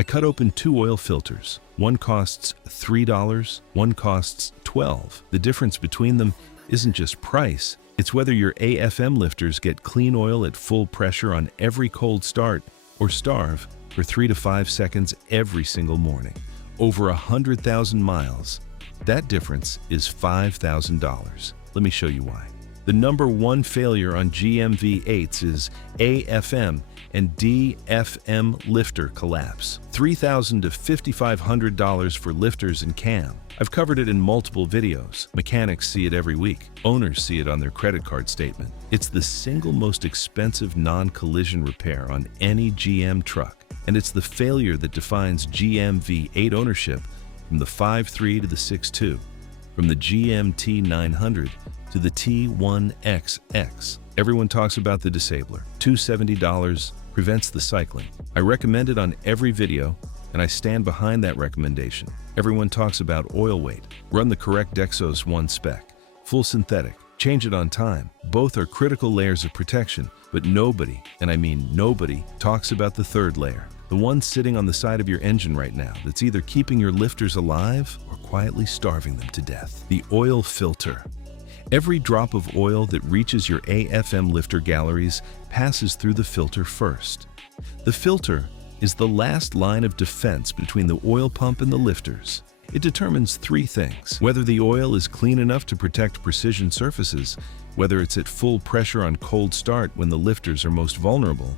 I cut open 2 oil filters. One costs $3, one costs $12. The difference between them isn't just price, it's whether your AFM lifters get clean oil at full pressure on every cold start or starve for 3 to 5 seconds every single morning. Over 100,000 miles. That difference is $5,000. Let me show you why. The number one failure on GM V8s is AFM and DFM lifter collapse. $3,000 to $5,500 for lifters and cam. I've covered it in multiple videos. Mechanics see it every week. Owners see it on their credit card statement. It's the single most expensive non-collision repair on any GM truck. And it's the failure that defines GM V8 ownership from the 5.3 to the 6.2, from the GM T900 to the T1XX. Everyone talks about the disabler. $270 prevents the cycling. I recommend it on every video, and I stand behind that recommendation. Everyone talks about oil weight. Run the correct Dexos 1 spec. Full synthetic. Change it on time. Both are critical layers of protection, but nobody, and I mean nobody, talks about the third layer. The one sitting on the side of your engine right now that's either keeping your lifters alive or quietly starving them to death. The oil filter. Every drop of oil that reaches your AFM lifter galleries passes through the filter first. The filter is the last line of defense between the oil pump and the lifters. It determines 3 things: whether the oil is clean enough to protect precision surfaces, whether it's at full pressure on cold start when the lifters are most vulnerable,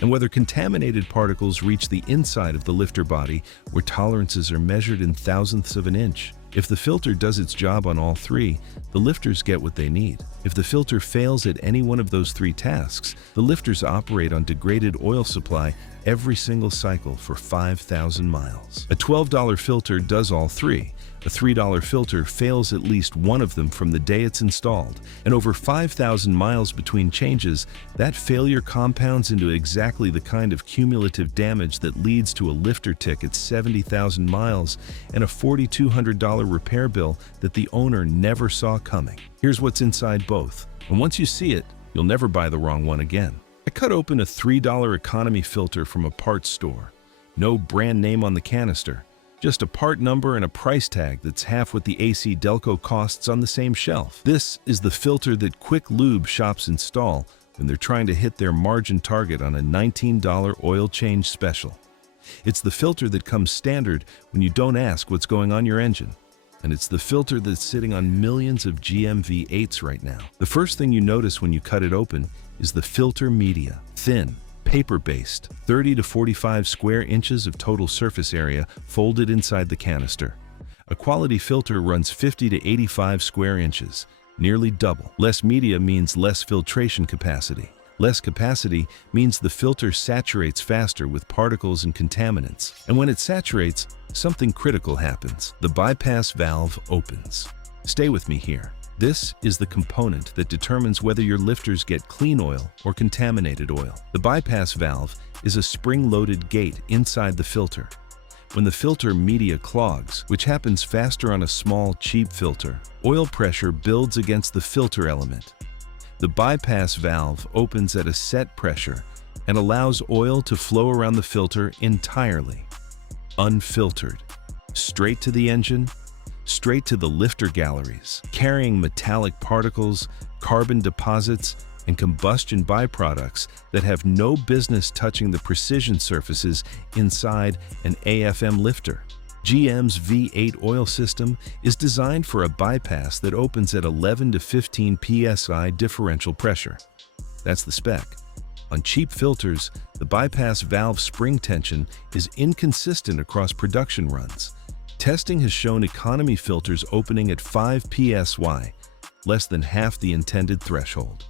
and whether contaminated particles reach the inside of the lifter body where tolerances are measured in thousandths of an inch. If the filter does its job on all 3, the lifters get what they need. If the filter fails at any one of those 3 tasks, the lifters operate on degraded oil supply every single cycle for 5,000 miles. A $12 filter does all 3. A $3 filter fails at least one of them from the day it's installed, and over 5,000 miles between changes, that failure compounds into exactly the kind of cumulative damage that leads to a lifter tick at 70,000 miles and a $4,200 repair bill that the owner never saw coming. Here's what's inside both, and once you see it, you'll never buy the wrong one again. I cut open a $3 economy filter from a parts store. No brand name on the canister. Just a part number and a price tag that's half what the AC Delco costs on the same shelf. This is the filter that Quick Lube shops install when they're trying to hit their margin target on a $19 oil change special. It's the filter that comes standard when you don't ask what's going on your engine. And it's the filter that's sitting on millions of GM V8s right now. The first thing you notice when you cut it open is the filter media. Thin, paper-based, 30 to 45 square inches of total surface area folded inside the canister. A quality filter runs 50 to 85 square inches, nearly double. Less media means less filtration capacity. Less capacity means the filter saturates faster with particles and contaminants. And when it saturates, something critical happens. The bypass valve opens. Stay with me here. This is the component that determines whether your lifters get clean oil or contaminated oil. The bypass valve is a spring-loaded gate inside the filter. When the filter media clogs, which happens faster on a small, cheap filter, oil pressure builds against the filter element. The bypass valve opens at a set pressure and allows oil to flow around the filter entirely, unfiltered, straight to the engine, straight to the lifter galleries, carrying metallic particles, carbon deposits, and combustion byproducts that have no business touching the precision surfaces inside an AFM lifter. GM's V8 oil system is designed for a bypass that opens at 11 to 15 psi differential pressure. That's the spec. On cheap filters, the bypass valve spring tension is inconsistent across production runs. Testing has shown economy filters opening at 5 psi, less than half the intended threshold.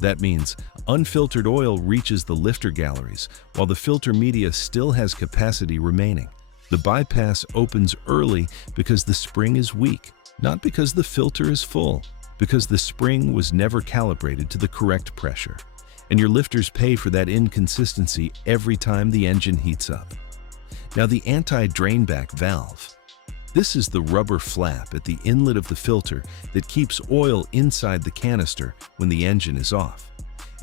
That means unfiltered oil reaches the lifter galleries, while the filter media still has capacity remaining. The bypass opens early because the spring is weak, not because the filter is full, because the spring was never calibrated to the correct pressure. And your lifters pay for that inconsistency every time the engine heats up. Now the anti-drainback valve. This is the rubber flap at the inlet of the filter that keeps oil inside the canister when the engine is off.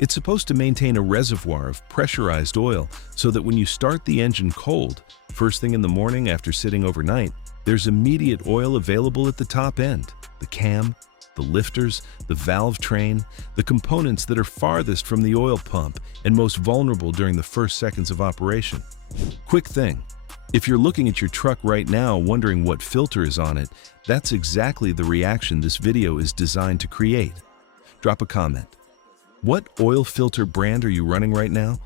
It's supposed to maintain a reservoir of pressurized oil so that when you start the engine cold, first thing in the morning after sitting overnight, there's immediate oil available at the top end, the cam, the lifters, the valve train, the components that are farthest from the oil pump and most vulnerable during the first seconds of operation. Quick thing, if you're looking at your truck right now wondering what filter is on it, that's exactly the reaction this video is designed to create. Drop a comment. What oil filter brand are you running right now?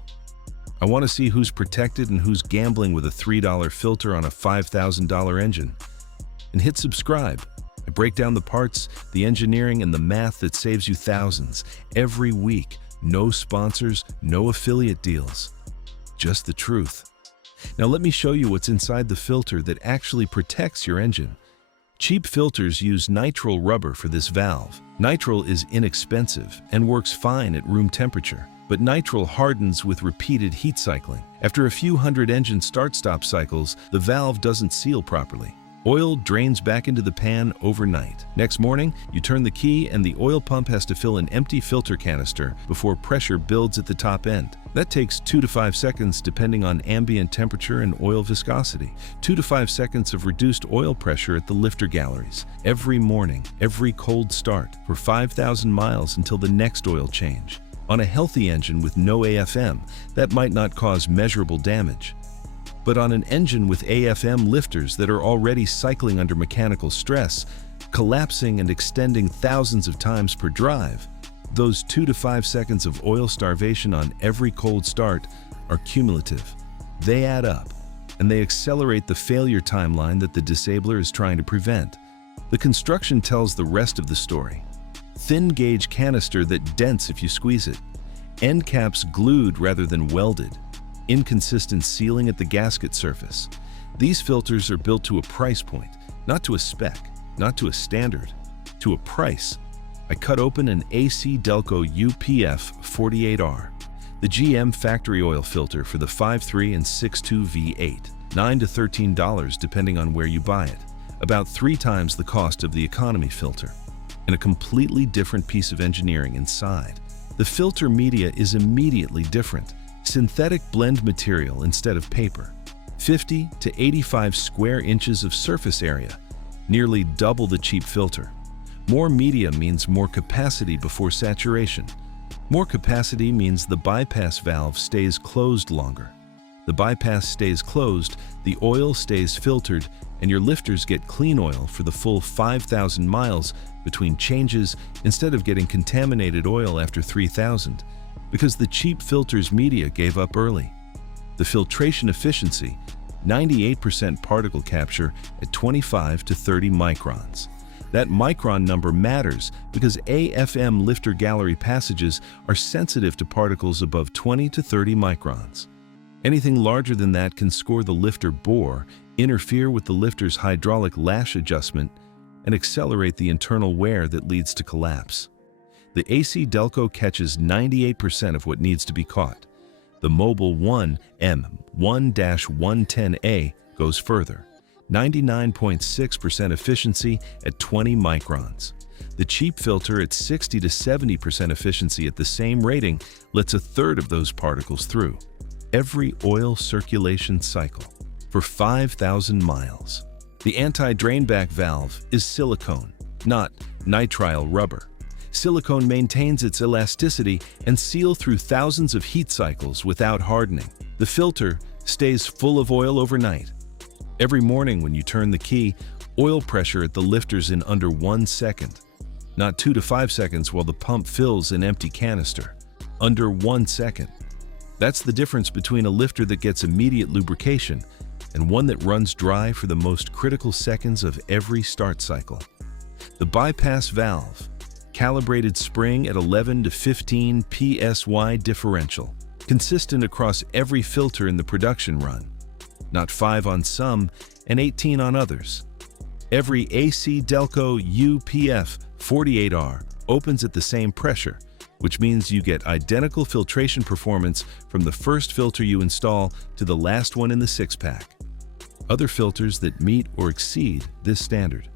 I want to see who's protected and who's gambling with a $3 filter on a $5,000 engine. And hit subscribe. I break down the parts, the engineering, and the math that saves you thousands every week. No sponsors, no affiliate deals. Just the truth. Now let me show you what's inside the filter that actually protects your engine. Cheap filters use nitrile rubber for this valve. Nitrile is inexpensive and works fine at room temperature, but nitrile hardens with repeated heat cycling. After a few hundred engine start-stop cycles, the valve doesn't seal properly. Oil drains back into the pan overnight. Next morning, you turn the key and the oil pump has to fill an empty filter canister before pressure builds at the top end. That takes 2 to 5 seconds depending on ambient temperature and oil viscosity. 2 to 5 seconds of reduced oil pressure at the lifter galleries. Every morning, every cold start, for 5,000 miles until the next oil change. On a healthy engine with no AFM, that might not cause measurable damage. But on an engine with AFM lifters that are already cycling under mechanical stress, collapsing and extending thousands of times per drive, those 2 to 5 seconds of oil starvation on every cold start are cumulative. They add up, and they accelerate the failure timeline that the disabler is trying to prevent. The construction tells the rest of the story. Thin gauge canister that dents if you squeeze it. End caps glued rather than welded. Inconsistent sealing at the gasket surface. These filters are built to a price point, not to a spec, not to a standard, to a price. I cut open an AC Delco UPF 48R, the GM factory oil filter for the 5.3 and 6.2 V8, $9 to $13 depending on where you buy it, about 3 times the cost of the economy filter, and a completely different piece of engineering inside. The filter media is immediately different. Synthetic blend material instead of paper. 50 to 85 square inches of surface area, nearly double the cheap filter. More media means more capacity before saturation. More capacity means the bypass valve stays closed longer. The bypass stays closed, the oil stays filtered, and your lifters get clean oil for the full 5,000 miles between changes instead of getting contaminated oil after 3,000. Because the cheap filter's media gave up early. The filtration efficiency, 98% particle capture at 25 to 30 microns. That micron number matters because AFM lifter gallery passages are sensitive to particles above 20 to 30 microns. Anything larger than that can score the lifter bore, interfere with the lifter's hydraulic lash adjustment, and accelerate the internal wear that leads to collapse. The AC Delco catches 98% of what needs to be caught. The Mobile 1 M1-110A goes further, 99.6% efficiency at 20 microns. The cheap filter at 60 to 70% efficiency at the same rating lets a third of those particles through. Every oil circulation cycle for 5,000 miles. The anti-drainback valve is silicone, not nitrile rubber. Silicone maintains its elasticity and seal through thousands of heat cycles without hardening. The filter stays full of oil overnight. Every morning when you turn the key, oil pressure at the lifters in under 1 second. Not 2 to 5 seconds while the pump fills an empty canister. Under 1 second. That's the difference between a lifter that gets immediate lubrication and one that runs dry for the most critical seconds of every start cycle. The bypass valve. Calibrated spring at 11 to 15 PSY differential, consistent across every filter in the production run, not 5 on some and 18 on others. Every AC Delco UPF 48R opens at the same pressure, which means you get identical filtration performance from the first filter you install to the last one in the 6-pack. Other filters that meet or exceed this standard.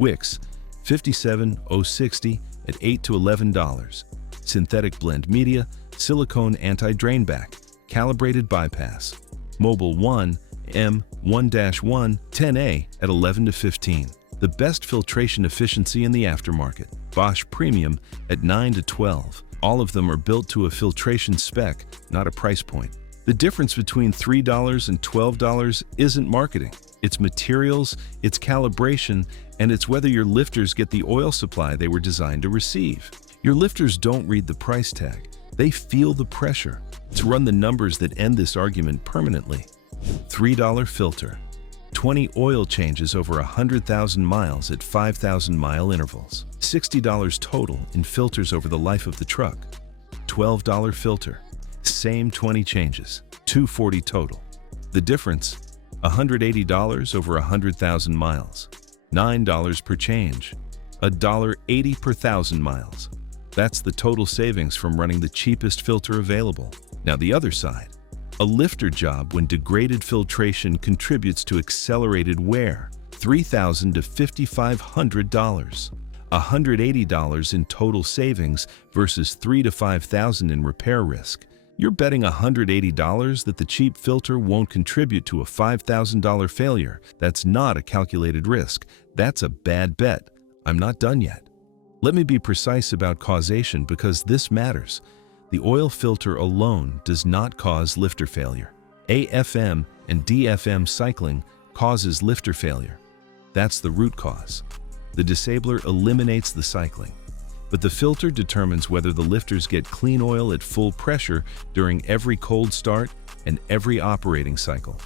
Wix 57060 at $8 to $11. synthetic blend media, silicone anti-drain back, calibrated bypass. Mobile 1 M1-1 10A at 11 to 15. The best filtration efficiency in the aftermarket. Bosch Premium at 9 to 12. All of them are built to a filtration spec, not a price point. The difference between $3 and $12 isn't marketing. It's materials, it's calibration, and it's whether your lifters get the oil supply they were designed to receive. Your lifters don't read the price tag. They feel the pressure. Let's run the numbers that end this argument permanently. $3 filter. 20 oil changes over 100,000 miles at 5,000-mile intervals. $60 total in filters over the life of the truck. $12 filter. Same 20 changes. $240 total. The difference? $180 over 100,000 miles. $9 per change. $1.80 per 1,000 miles. That's the total savings from running the cheapest filter available. Now the other side. A lifter job when degraded filtration contributes to accelerated wear. $3,000 to $5,500. $180 in total savings versus $3,000 to $5,000 in repair risk. You're betting $180 that the cheap filter won't contribute to a $5,000 failure. That's not a calculated risk. That's a bad bet. I'm not done yet. Let me be precise about causation because this matters. The oil filter alone does not cause lifter failure. AFM and DFM cycling causes lifter failure. That's the root cause. The disabler eliminates the cycling, but the filter determines whether the lifters get clean oil at full pressure during every cold start and every operating cycle.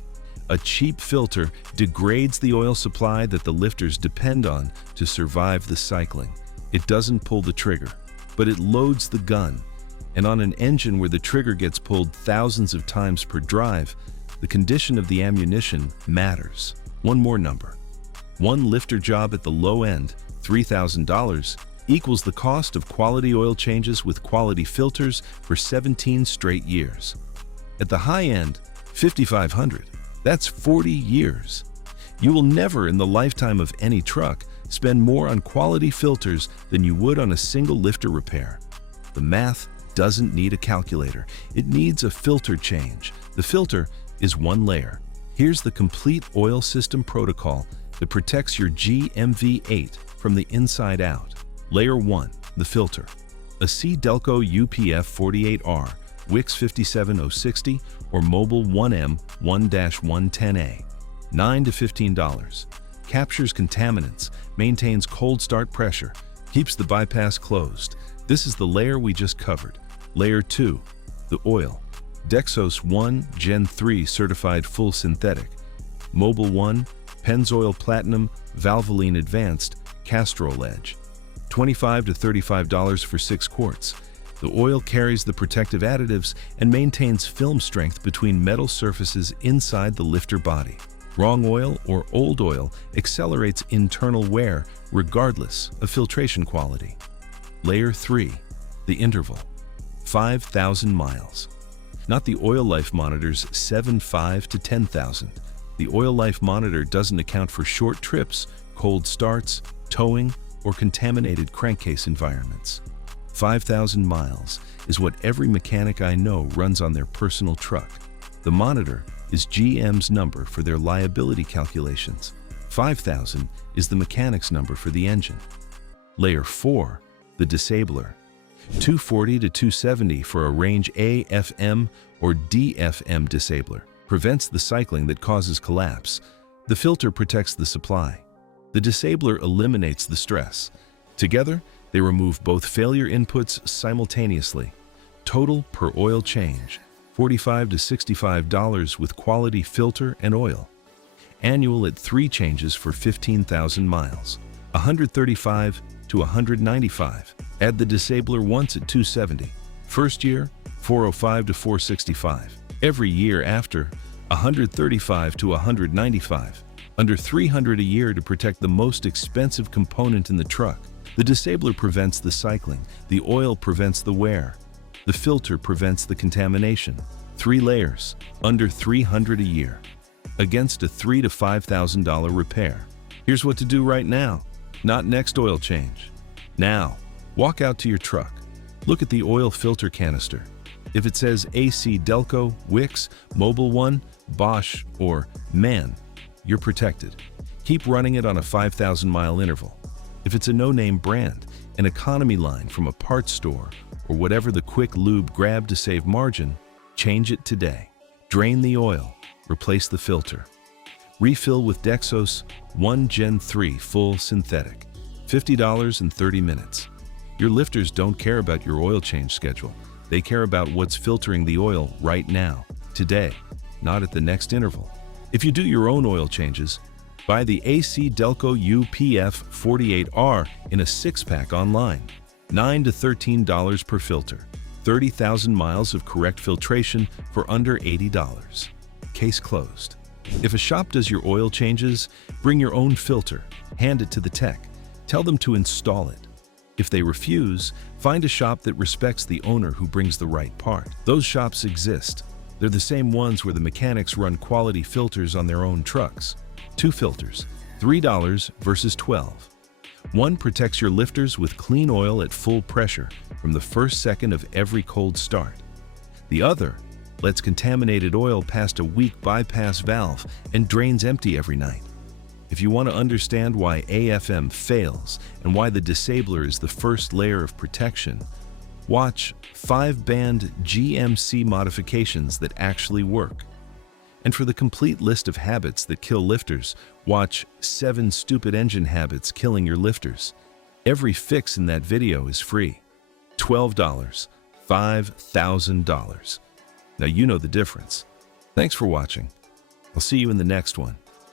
A cheap filter degrades the oil supply that the lifters depend on to survive the cycling. It doesn't pull the trigger, but it loads the gun. And on an engine where the trigger gets pulled thousands of times per drive, the condition of the ammunition matters. One more number. One lifter job at the low end, $3,000, equals the cost of quality oil changes with quality filters for 17 straight years. At the high end, $5,500. That's 40 years. You will never in the lifetime of any truck spend more on quality filters than you would on a single lifter repair. The math doesn't need a calculator. It needs a filter change. The filter is one layer. Here's the complete oil system protocol that protects your GMV8 from the inside out. Layer 1, the filter. A C-Delco UPF48R, Wix 57060, or Mobile 1M1-110A. $9 to $15. Captures contaminants, maintains cold start pressure, keeps the bypass closed. This is the layer we just covered. Layer 2, the oil. Dexos 1 Gen 3 certified full synthetic. Mobile 1, Pennzoil Platinum, Valvoline Advanced, Castrol Edge. $25 to $35 for 6 quarts. The oil carries the protective additives and maintains film strength between metal surfaces inside the lifter body. Wrong oil or old oil accelerates internal wear regardless of filtration quality. Layer 3, the interval. 5,000 miles. Not the oil life monitor's 7.5 to 10,000. The oil life monitor doesn't account for short trips, cold starts, towing, or contaminated crankcase environments. 5,000 miles is what every mechanic I know runs on their personal truck. The monitor is GM's number for their liability calculations. 5,000 is the mechanic's number for the engine. Layer 4, the disabler. 240 to 270 for a range AFM or DFM disabler. Prevents the cycling that causes collapse. The filter protects the supply. The disabler eliminates the stress. Together, they remove both failure inputs simultaneously. Total per oil change, $45 to $65 with quality filter and oil. Annual at 3 changes for 15,000 miles. $135 to $195. Add the disabler once at $270. First year, $405 to $465. Every year after, $135 to $195. Under $300 a year to protect the most expensive component in the truck. The disabler prevents the cycling, the oil prevents the wear. The filter prevents the contamination. 3 layers, under $300 a year. Against a $3,000 to $5,000 repair. Here's what to do right now, not next oil change. Now, walk out to your truck, Look at the oil filter canister. If it says AC Delco, Wix, Mobil 1, Bosch, or MAN, you're protected. Keep running it on a 5,000-mile interval. If it's a no-name brand, an economy line from a parts store, or whatever the quick lube grab to save margin, change it today. Drain the oil, replace the filter. Refill with Dexos 1 Gen 3 Full Synthetic. $50 in 30 minutes. Your lifters don't care about your oil change schedule. They care about what's filtering the oil right now, today, not at the next interval. If you do your own oil changes, buy the AC Delco UPF 48R in a 6-pack online. $9 to $13 per filter. 30,000 miles of correct filtration for under $80. Case closed. If a shop does your oil changes, bring your own filter, hand it to the tech, tell them to install it. If they refuse, find a shop that respects the owner who brings the right part. Those shops exist. They're the same ones where the mechanics run quality filters on their own trucks. 2 filters, $3 versus $12. One protects your lifters with clean oil at full pressure from the first second of every cold start. The other lets contaminated oil past a weak bypass valve and drains empty every night. If you want to understand why AFM fails and why the disabler is the first layer of protection, watch 5-band GMC modifications that actually work. And for the complete list of habits that kill lifters, watch 7 stupid engine habits killing your lifters. Every fix in that video is free. $12, $5,000. Now you know the difference. Thanks for watching. I'll see you in the next one.